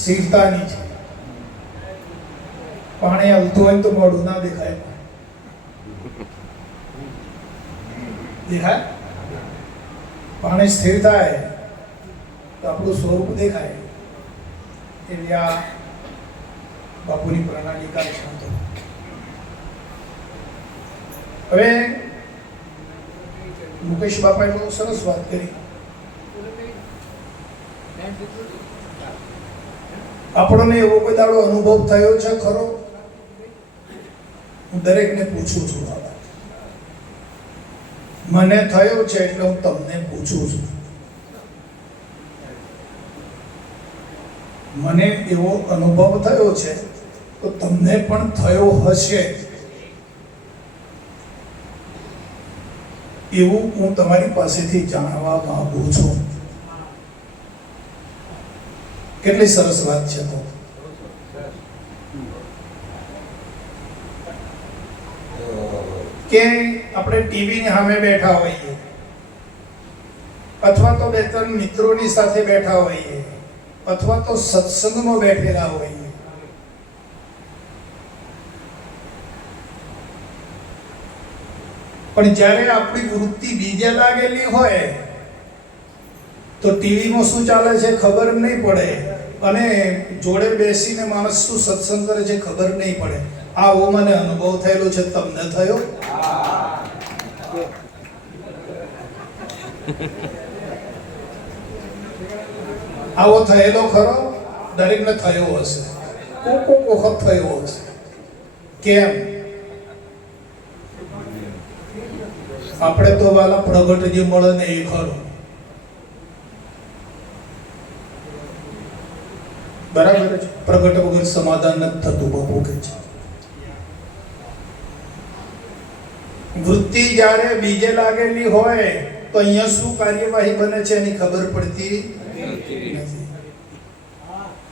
સ્થિરતાની છે. પાણી આવતું હોય તો મોઢું ના દેખાય. દેખાય? પાણી સ્થિર થાય, તો આપણું સ્વરૂપ દેખાય. એવી આ બાપુની પ્રણાલિકા છે આમ હવે મુકેશ બાપાએ બહુ સરસ વાત કરી. આપણને એવો કોઈ દાડો અનુભવ થયો છે ખરો? હું દરેકને પૂછું છું આ મને થયો છે એટલે હું તમને પૂછું છું. મને એવો અનુભવ થયો છે, તો તમને પણ થયો હશે. એવું હું તમારી પાસેથી જાણવા માંગુ છું. કેટલી સરસ વાત છે તો. કે આપણે ટીવી ની સામે બેઠા હોઈએ. અથવા તો બે ત્રણ મિત્રોની સાથે બેઠા હોઈએ. અથવા તો સત્સંગમાં બેઠેલા હોઈએ. પણ જ્યારે આપણી વૃત્તિ બીજે લાગેલી હોય, તો ટીવીમાં શું ચાલે છે ખબર નહીં પડે. અને જોડે બેસીને માણસ શું સત્સંગ કરે છે, ખબર નહીં પડે. આવો મને અનુભવ થયેલો છે, તમને થયો? આવો થયેલો ખરો? દરેકને થયો હશે. કોક કોક વખત થયો હશે. કેમ? આપણે તો વાલા પ્રગટ જે મળે ને એ ખરો. બરાબર છે પ્રગટ વગર સમાધાન નથી થતું બહુ કે છે. વૃત્તિ જ્યારે બીજે લાગેલી હોય, તો અહીંયા શું કાર્યવાહી બને છે એની ખબર પડતી નથી.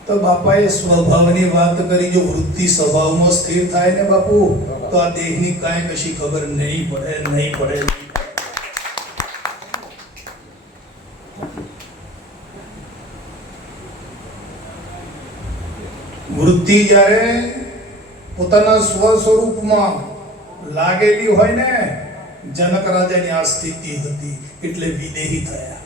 તો બાપાએ સ્વભાવની વાત કરી, જો વૃત્તિ સ્વભાવમાં સ્થિર થાય ને બાપુ, તો આ દેહની કાંઈ કશી ખબર નહીં પડે નહીં પડે. વૃત્તિ જ્યારે પોતાના સ્વ સ્વરૂપમાં લાગેલી હોય ને, જનક રાજાની આ સ્થિતિ હતી એટલે વિદેહી થયા.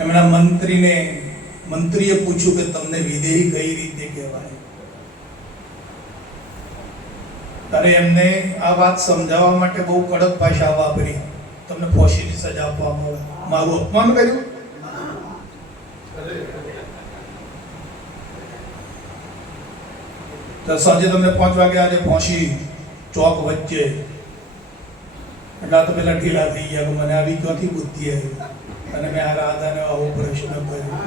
એમના મંત્રીને, મંત્રીએ પૂછ્યું કે તમને વિદેહી કઈ રીતે કહેવાય? ત્યારે એમને આ વાત સમજાવવા માટે બહુ કડક ભાષા વાપરી. તમને ફોસીની સજા આપવામાં આવે. મારું અપમાન કર્યું? તો સાંજે તમને પાંચ વાગે આજે પહોંચી ચોક વચ્ચે. એટલે તો પેલા ઢીલા થઈ ગયા મને આવી ક્યાંથી બુદ્ધિ આવી? અને મેં આ રાજાને આવો પ્રશ્ન કર્યો.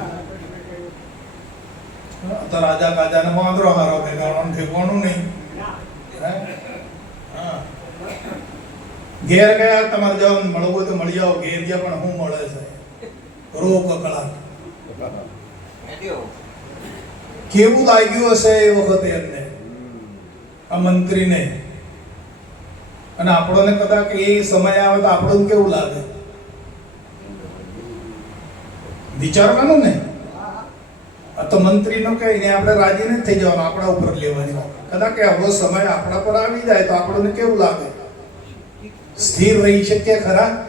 તો રાજા કાજાને વાંદરો હારો કે ગાવાનું ઠેકવાનું નહીં. હા. ઘેર ગયા તમારે જવાનું મળવું તો મળી જાઓ ઘેર ગયા પણ હું મળે છે? રો કકળાટ કેવું લાગ્યું હશે એ વખતે એમને? આ મંત્રીને. અને આપણોને કદાચ એ સમય આવે તો આપણને કેવું લાગે? વિચારવાનું ને? આ તો મંત્રીનો ને આપણે રાજી નથી થઈ જવાનું, આપણા ઉપર લેવાની. કદાચ કે આવો સમય આપણા પર આવી જાય તો આપણને કેવું લાગે? સ્થિર રહી શકીએ ખરા?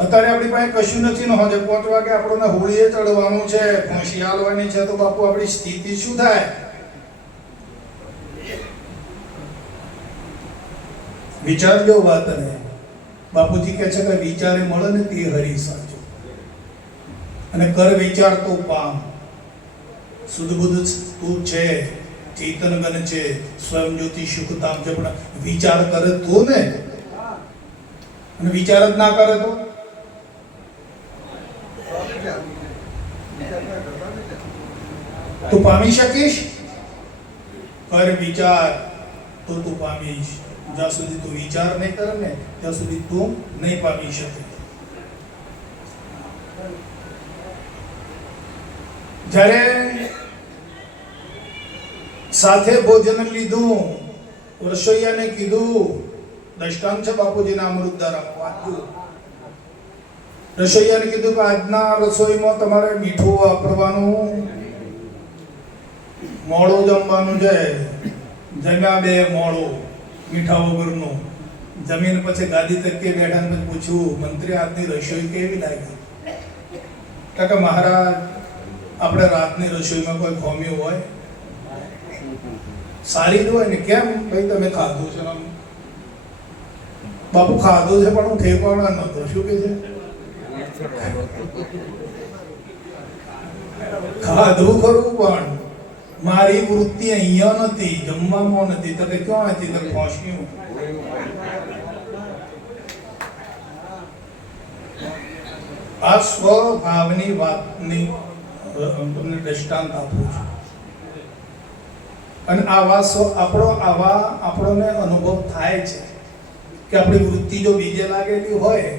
અત્યારે આપણી પાસે કશું નથી, ન હોજે પાંચ વાગે આપણને હોળીએ ચડવાનું છે, ફાંસી હાલવાની છે, તો બાપુ આપણી સ્થિતિ શું થાય? વિચારજો વાતને બાપુજી કહે છે કે વિચારે મળે ને તે હરી સાચો. અને કર વિચાર તો પામ. સુધ બુદ્ધ તું છે, ચેતન ગણ છે, સ્વયં જ્યોતિ સુખતામ છે, પણ વિચાર કરે તો ને? અને વિચાર જ ના કરે તો? તું પામી શકીશ? કર વિચાર. તો તું પામીશ જ્યાં સુધી તું વિચાર નહીં કરે ને, ત્યાં સુધી તું નહીં પામી શકે. જ્યારે સાથે ભોજન લીધું રસોઈયાને કીધું, દ્રષ્ટાંત છે બાપુજીના દ્વારા વાંચ્યું. રસોઈયાને કીધું કે આજના રસોઈમાં તમારે મીઠું વાપરવાનું, મોડું જમવાનું છે. જમ્યા બે મોળો મીઠા વગરનું જમીન પછી ગાદી તકે બેઠા પછી પૂછ્યું, મંત્રી, આજની રસોઈ કેવી લાગી? કારણ કે મહારાજ, આપણે રાતની રસોઈમાં કોઈ ખોમી હોય? સારી જ હોય ને? કેમ? ભાઈ, તમે ખાધું છે બાપુ, ખાધું છે, પણ હું ઠેકવાના નતો શું કે છે? ખાધું ખરું પણ. મારી વૃત્તિ અહીંયા નથી, જમવામાં નથી. તો કે ક્યાં હતી? તો પહોંચ્યું આ સ્વભાવની વાતની તમને દ્રષ્ટાંત આપું છું. અને આવા સ્વ, આપણો, આવા આપણોને અનુભવ થાય છે કે આપણી વૃત્તિ જો બીજે લાગેલી હોય,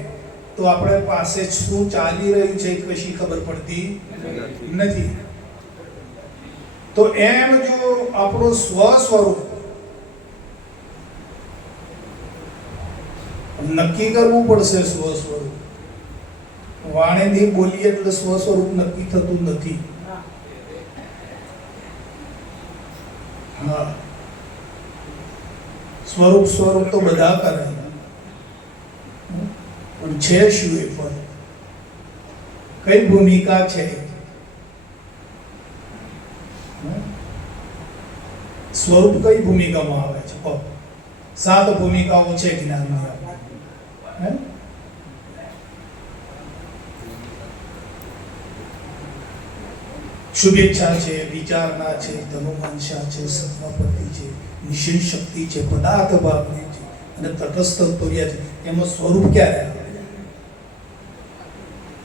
તો આપણે પાસે શું ચાલી રહ્યું છે એ કશી ખબર પડતી નથી. તો એમ જો આપણું સ્વ સ્વરૂપ નક્કી કરવું પડશે સ્વ સ્વરૂપ વાણીથી બોલીએ એટલે સ્વ સ્વરૂપ નક્કી થતું નથી. હા. સ્વરૂપ સ્વરૂપ તો બધા કરે. પણ છે શું એ પણ કઈ ભૂમિકા છે? સ્વરૂપ કઈ ભૂમિકામાં આવે છે? સાત ભૂમિકાઓ છે જ્ઞાનની શુભેચ્છા છે, વિચારણા છે, ધનુમાંશા છે સત્વપતિ છે નિશિન શક્તિ છે, પદાર્થ ભાવની છે, અને તટસ્થ તુર્ય છે. એમાં સ્વરૂપ ક્યારે આવે?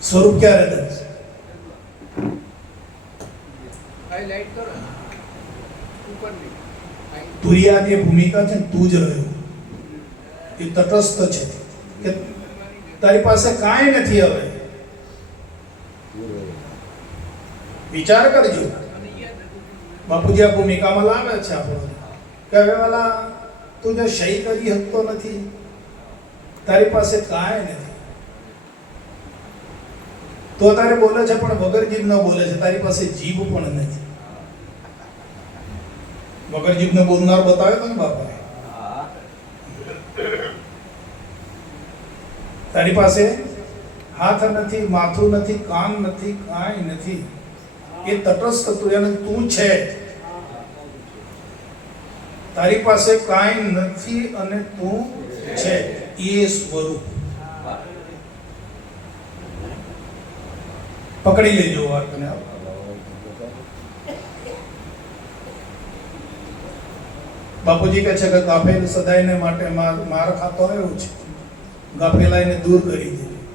સ્વરૂપ ક્યારે દર્શ કરો. ઉપરની તુરિયાની ભૂમિકા છે, તું જ રહ્યો. એ તટસ્થ છે. કે તારી પાસે કાંઈ નથી હવે. વિચાર કરજો. બાપુજી આ ભૂમિકામાં લાવે છે આપણને. કે હવે વાલા, તું જો સહી કરી શકતો નથી, તારી પાસે કાંઈ નથી. તો તારે બોલે છે, પણ વગર જીભ ન બોલે છે. તારી પાસે જીભ પણ નથી. વગર જીભને બોલનાર બતાવ્યો તો ને બાપાએ તારી પાસે હાથ નથી, માથું નથી, કાન નથી, કાંઈ નથી. એ તટસ્થ તું, એને તું છે. તારી પાસે કાંઈ નથી અને તું છે. એ સ્વરૂપ. પકડી લેજો વાતને બાપુજી કહે છે કે ગાફેલ સદાયને માટે માર ખાતો આવ્યો છે. ગાફેલાઈને દૂર કરી દીધી.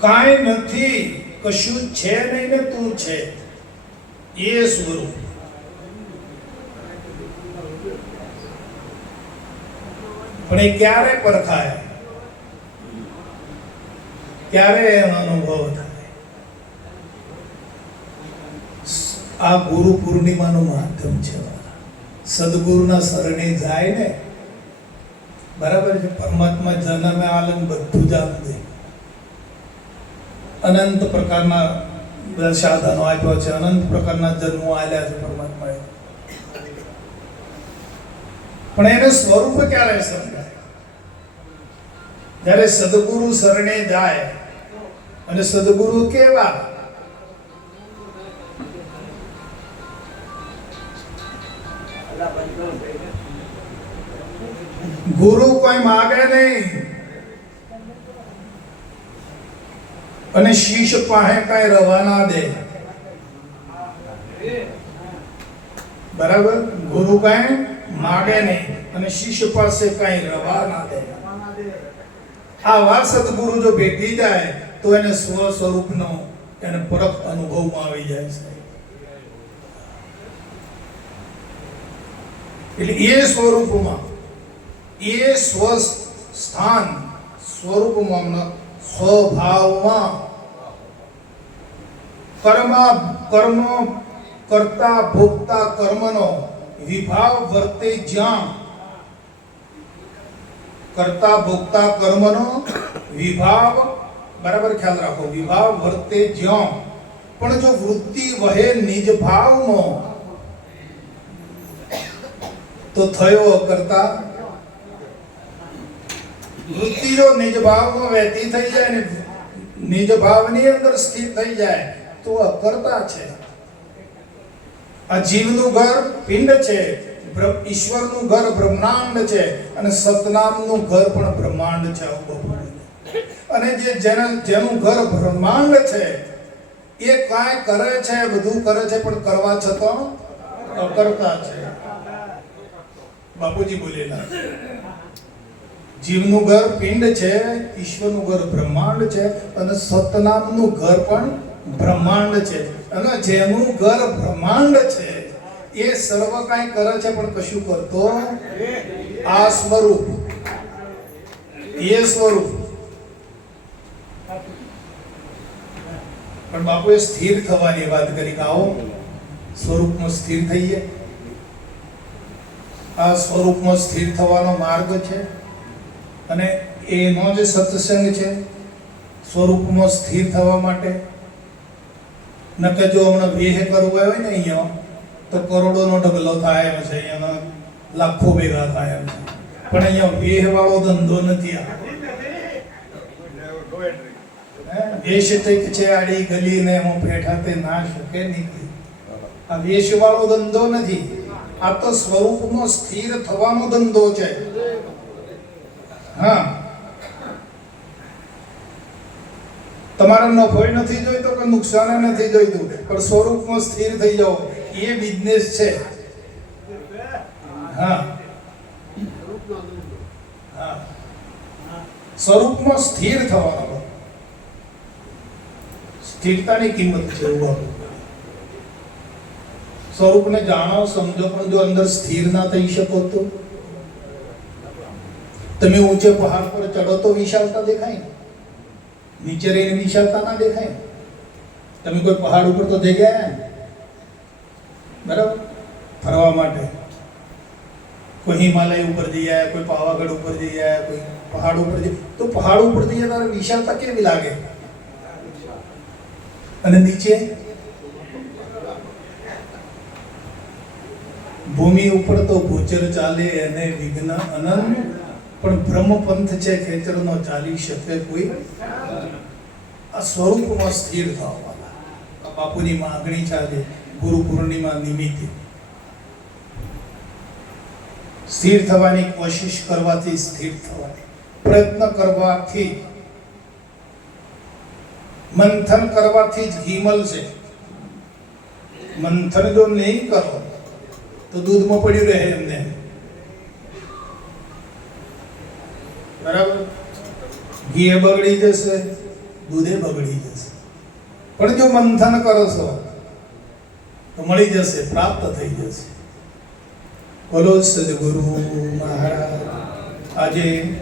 કાંઈ નથી, કશું છે નહીં ને તું છે. એ સ્વરૂપ. પણ એ ક્યારે પરખાય? ક્યારે એનો અનુભવ થાય? આ ગુરુ પૂર્ણિમાનું માધ્યમ છે. સદગુરુના શરણે જાય ને, બરાબર છે? પરમાત્મા જન્મે આલમ બધું જ દે અનંત પ્રકારના સાધનો આપ્યા છે. અનંત પ્રકારના જન્મો આલ્યા છે પરમાત્માએ. પણ એને સ્વરૂપ ક્યારે સમજાય? જ્યારે સદગુરુ શરણે જાય, અને સદગુરુ કેવા? ગુરુ કોઈ માગે નહીં. અને શીશ પાસે કઈ રવાના દે. બરાબર? ગુરુ કઈ માગે નહીં અને શિષ્ય પાસે કઈ રવા ના દે. આવા સદગુરુ જો ભેટી જાય, તો એને સ્વ સ્વરૂપનો એને પરખ અનુભવમાં આવી જાય છે. એટલે એ સ્વરૂપમાં એ સ્વ સ્થાન સ્વરૂપમાં સ્વભાવમાં કર્મ કર્મ કરતા, ભોગતા કર્મનો વિભાવ વર્તે જ્યાં. કરતા, ભોગતા કર્મનો વિભાવ, બરાબર ખ્યાલ રાખો, વિભાવ વર્તે જ્યાં. પણ જો વૃત્તિ વહે નિજ ભાવમાં તો થયો અકર્તા વૃત્તિ જો નિજ ભાવમાં વહેતી થઈ જાય ને નિજ ભાવની અંદર સ્થિત થઈ જાય, તો અકર્તા છે. આ જીવનું ઘર પિંડ છે ઈશ્વરનું ઘર બ્રહ્માંડ છે, અને સતનામનું ઘર પણ બ્રહ્માંડ છે. અને જે જેના જેનું ઘર બ્રહ્માંડ છે, એ કાંઈ કરે છે, બધું કરે છે, પણ કરવા છતાં અકર્તા છે. બાપુજી બોલેલા. જીવનું ઘર પિંડ છે, ઈશ્વરનું ઘર બ્રહ્માંડ છે અને સતનામનું ઘર પણ બ્રહ્માંડ છે. અને જેનું ઘર બ્રહ્માંડ છે, એ સર્વ કાંઈ કરે છે, પણ કશું કરતો આ સ્વરૂપ. એ સ્વરૂપ. પણ બાપુએ સ્થિર થવાની વાત કરી કે આવો, સ્વરૂપમાં સ્થિર થઈએ. આ સ્વરૂપમાં સ્થિર થવાનો માર્ગ છે. અને એનો જે સત્સંગ છે, સ્વરૂપમાં સ્થિર થવા માટે નકે જો હમણાં વેહ કરવું હોય ને અહીંયા, તો કરોડોનો ઢગલો થાય એમ છે, અહીંયા લાખો ભેગા થાય એમ છે. પણ અહીંયા વેહ વાળો ધંધો નથી આ? વેશ ટેક છે આડી ગલી ને એમાં બેઠા તે ના શકે નહીં આ વેશ વાળો ધંધો નથી. આ તો સ્વરૂપમાં સ્થિર થવાનો ધંધો છે. હા. તમારે નફોય નથી જોઈતો કે નુકસાન નથી જોઈતું, પણ સ્વરૂપમાં સ્થિર થઈ જાઓ. એ બિઝનેસ છે. હા. સ્વરૂપમાં સ્થિર થવાનો સ્થિરતાની કિંમત છે સ્વરૂપને જાણો, સમજો, પણ જો અંદર સ્થિર ના થઈ શકો તો? તમે ઊંચે પહાડ પર ચડો તો વિશાળતા દેખાય નીચે રહીને વિશાળતા ના દેખાય તમે કોઈ પહાડ ઉપર તો થઈ ગયા બરાબર? ફરવા માટે. કોઈ હિમાલય ઉપર જઈ આવ્યા, કોઈ પાવાગઢ ઉપર જઈ આવ્યા, કોઈ પહાડ ઉપર જઈ તો પહાડ ઉપર જઈએ તારે વિશાળતા કેવી લાગે? અને નીચે? ભૂમિ ઉપર તો ગોચર ચાલે, એને વિઘ્ન અનંત પણ બ્રહ્મપંથ છે ખેતરનો ચાલી શકે કોઈ, આ સ્વરૂપમાં સ્થિર થવાના બાપુની માગણી ચાલે, ગુરુ પૂર્ણિમા નિમિત્તે. સ્થિર થવાની કોશિશ કરવાથી સ્થિર થવાની. પ્રયત્ન કરવાથી, મંથન કરવાથી જ હિમલ છે મંથન જો નહીં કરો, તો દૂધમાં પડ્યું રહે એમને. બરાબર? ઘી એ બગડી જશે, દૂધે બગડી જશે. પણ જો મંથન કરો છો, તો મળી જશે, પ્રાપ્ત થઈ જશે. બોલો સદગુરુ મહારાજ, આજે